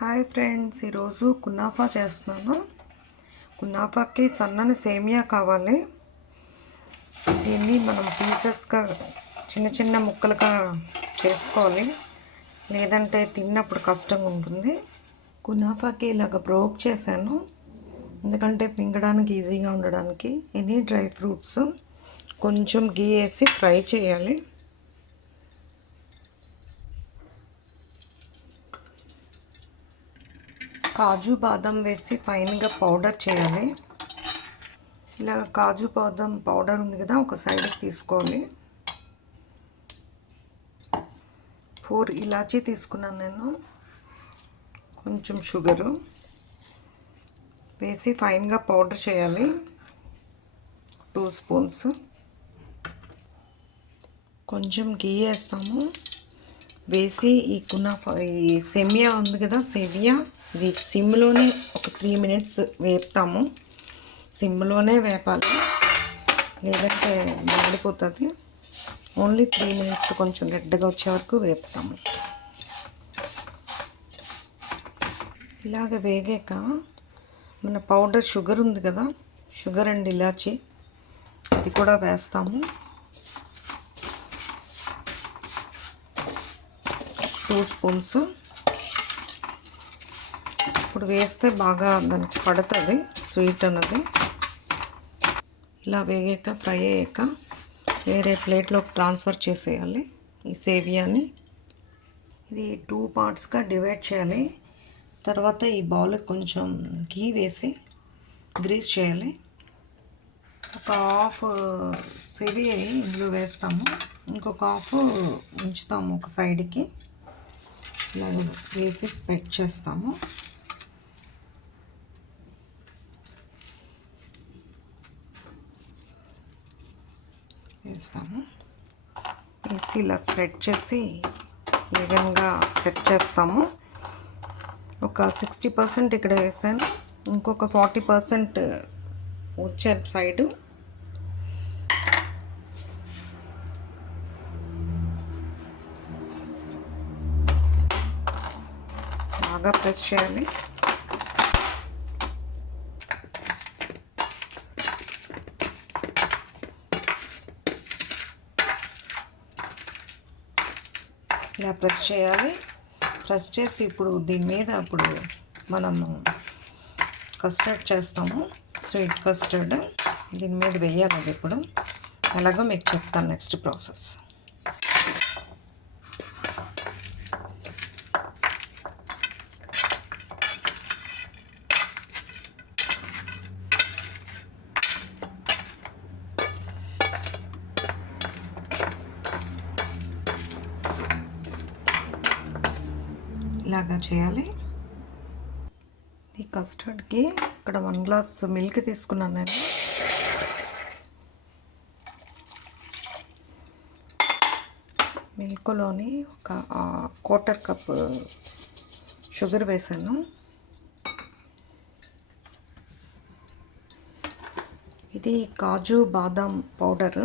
Hi friends, ఈరోజు kunafa చేస్తున్నాను. కునాఫాకి సన్నని సేమియా కావాలి. దీన్ని మనం పీసెస్గా చిన్న చిన్న ముక్కలుగా చేసుకోవాలి, లేదంటే తిన్నప్పుడు కష్టంగా ఉంటుంది. కునాఫాకి ఇలాగ బ్రోక్ చేశాను, ఎందుకంటే పింగడానికి ఈజీగా ఉండడానికి. ఎనీ డ్రై ఫ్రూట్స్ కొంచెం గీ వేసి ఫ్రై చేయాలి. కాజు బాదం వేసి ఫైన్గా పౌడర్ చేయాలి. ఇలా కాజు బాదం పౌడర్ ఉంది కదా, ఒక సైడ్కి తీసుకోవాలి. 4 ఇలాచీ తీసుకున్నాను నేను. కొంచెం షుగరు వేసి ఫైన్గా పౌడర్ చేయాలి. 2 స్పూన్స్. కొంచెం గీ వేస్తాము. వేసి ఈ కునాఫా, ఈ సేమియా ఉంది కదా, సేమియా ఇది సిమ్లోనే ఒక 3 మినిట్స్ వేపుతాము. సిమ్లోనే వేపాలి, లేదంటే మాడిపోతుంది. ఓన్లీ 3 మినిట్స్ కొంచెం రెడ్గా వచ్చే వరకు వేపుతాము. ఇలాగ వేగాక మన పౌడర్ షుగర్ ఉంది కదా, షుగర్ అండ్ ఇలాచి అది కూడా వేస్తాము. 2 స్పూన్స్. ఇప్పుడు వేస్తే బాగా దానికి పడుతుంది స్వీట్ అన్నది. ఇలా వేగాక ఫ్రై అయ్యాక వేరే ప్లేట్లోకి ట్రాన్స్ఫర్ చేసేయాలి ఈ సేవియాని. ఇది 2 పార్ట్స్గా డివైడ్ చేయాలి. తర్వాత ఈ బౌల్కి కొంచెం గీ వేసి గ్రీస్ చేయాలి. ఒక హాఫ్ సేవియా ఇందులో వేస్తాము, ఇంకొక హాఫ్ ఉంచుతాము ఒక సైడ్కి. ఇలా వేసి స్ప్రెడ్ చేస్తాము. వేసి ఇలా స్ప్రెడ్ చేసి ఈవెన్గా సెట్ చేస్తాము. ఒక 60% ఇక్కడ వేసాను, ఇంకొక 40% వచ్చారు సైడు. బాగా ప్రెస్ చేయాలి. ఇలా ప్రెస్ చేయాలి. ప్రెస్ చేసి ఇప్పుడు దీని మీద ఇప్పుడు మనము కస్టర్డ్ చేస్తాము, స్వీట్ కస్టర్డ్. దీని మీద వేయాలి. అది ఇప్పుడు ఎలాగో మీకు చెప్తాను నెక్స్ట్ ప్రాసెస్. ఇలాగా చేయాలి. ఈ కస్టర్డ్కి ఇక్కడ 1 గ్లాస్ మిల్క్ తీసుకున్నాను నేను. మిల్క్లోని ఒక 1/4 కప్ షుగర్ వేసాను. ఇది కాజు బాదం పౌడర్.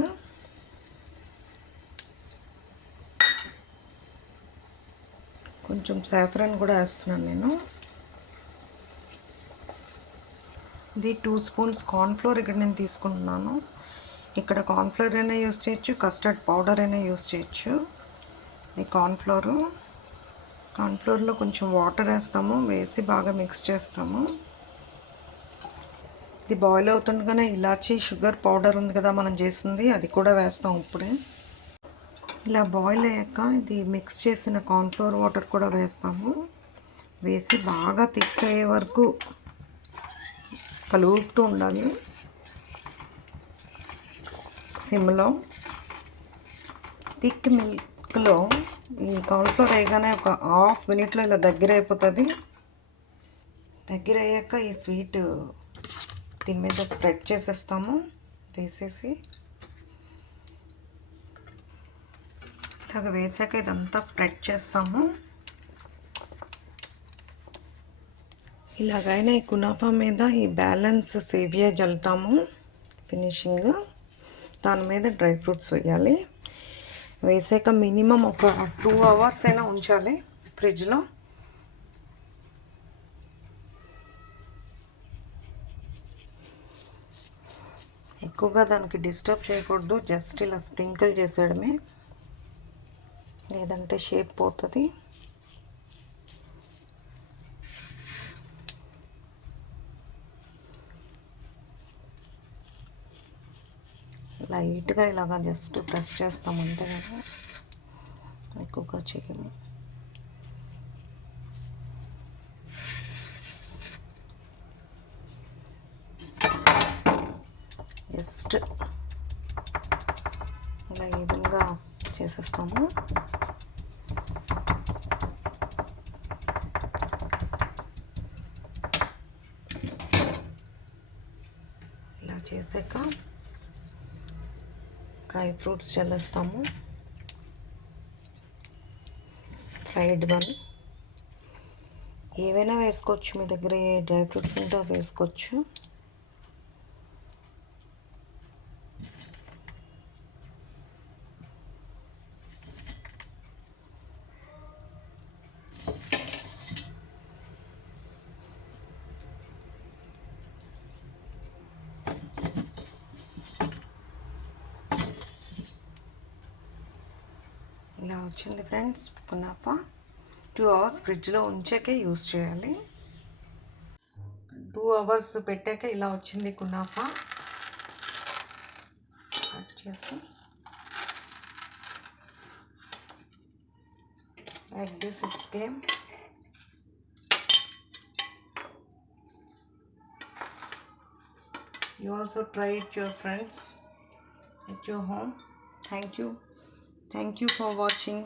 కొంచెం సాఫ్రాన్ కూడా వేస్తున్నాను నేను. ఇది 2 స్పూన్స్ కార్న్ఫ్లోర్ ఇక్కడ నేను తీసుకుంటున్నాను. ఇక్కడ కార్న్ఫ్లోర్ అయినా యూస్ చేయొచ్చు, కస్టర్డ్ పౌడర్ అయినా యూస్ చేయొచ్చు. ఇది కార్న్ఫ్లోర్లో కొంచెం వాటర్ వేస్తాము, వేసి బాగా మిక్స్ చేస్తాము. ఇది బాయిల్ అవుతుండగానే ఇలాచీ షుగర్ పౌడర్ ఉంది కదా మనం చేసింది, అది కూడా వేస్తాం ఇప్పుడే. ఇలా బాయిల్ అయ్యాక ఇది మిక్స్ చేసిన కార్న్ఫ్లోర్ వాటర్ కూడా వేస్తాము. వేసి బాగా థిక్ అయ్యే వరకు కలుపుతూ ఉండాలి సిమ్లో. థిక్ మిల్క్లో ఈ కార్న్ఫ్లోర్ వేయగానే ఒక హాఫ్ మినిట్లో ఇలా దగ్గర అయిపోతుంది. దగ్గర అయ్యాక ఈ స్వీట్ దీని మీద స్ప్రెడ్ చేసేస్తాము. వేసేసి ఇలాగ వేసాక ఇదంతా స్ప్రెడ్ చేస్తాము. ఇలాగైనా ఈ కునాఫా మీద ఈ బ్యాలెన్స్ సేవియా జల్లుతాము. ఫినిషింగ్ దాని మీద డ్రై ఫ్రూట్స్ వేయాలి. వేసాక మినిమం ఒక 2 అవర్స్ అయినా ఉంచాలి ఫ్రిడ్జ్లో. ఎక్కువగా దానికి డిస్టర్బ్ చేయకూడదు, జస్ట్ ఇలా స్ప్రింకిల్ చేసేయడమే, లేదంటే షేప్ పోతుంది. లైట్గా ఇలాగా జస్ట్ ప్రెస్ చేస్తాం అంతే కదా, ఎక్కువగా చేయము. జస్ట్ ఇలా ఈవెన్గా చేసేస్తాము. ఇలా చేసాక డ్రై ఫ్రూట్స్ చల్లేస్తాము. ఫ్రైడ్ బన్ ఏవైనా వేసుకోవచ్చు, మీ దగ్గర ఏ డ్రై ఫ్రూట్స్ ఉంటే అవి వేసుకోవచ్చు. ఇలా వచ్చింది ఫ్రెండ్స్ కునాఫా. 2 అవర్స్ ఫ్రిడ్జ్లో ఉంచాకే యూస్ చేయాలి. 2 అవర్స్ పెట్టాక ఇలా వచ్చింది కునాఫా. కట్ చేసి like this it came. You also try it your friends at your home. Thank you for watching.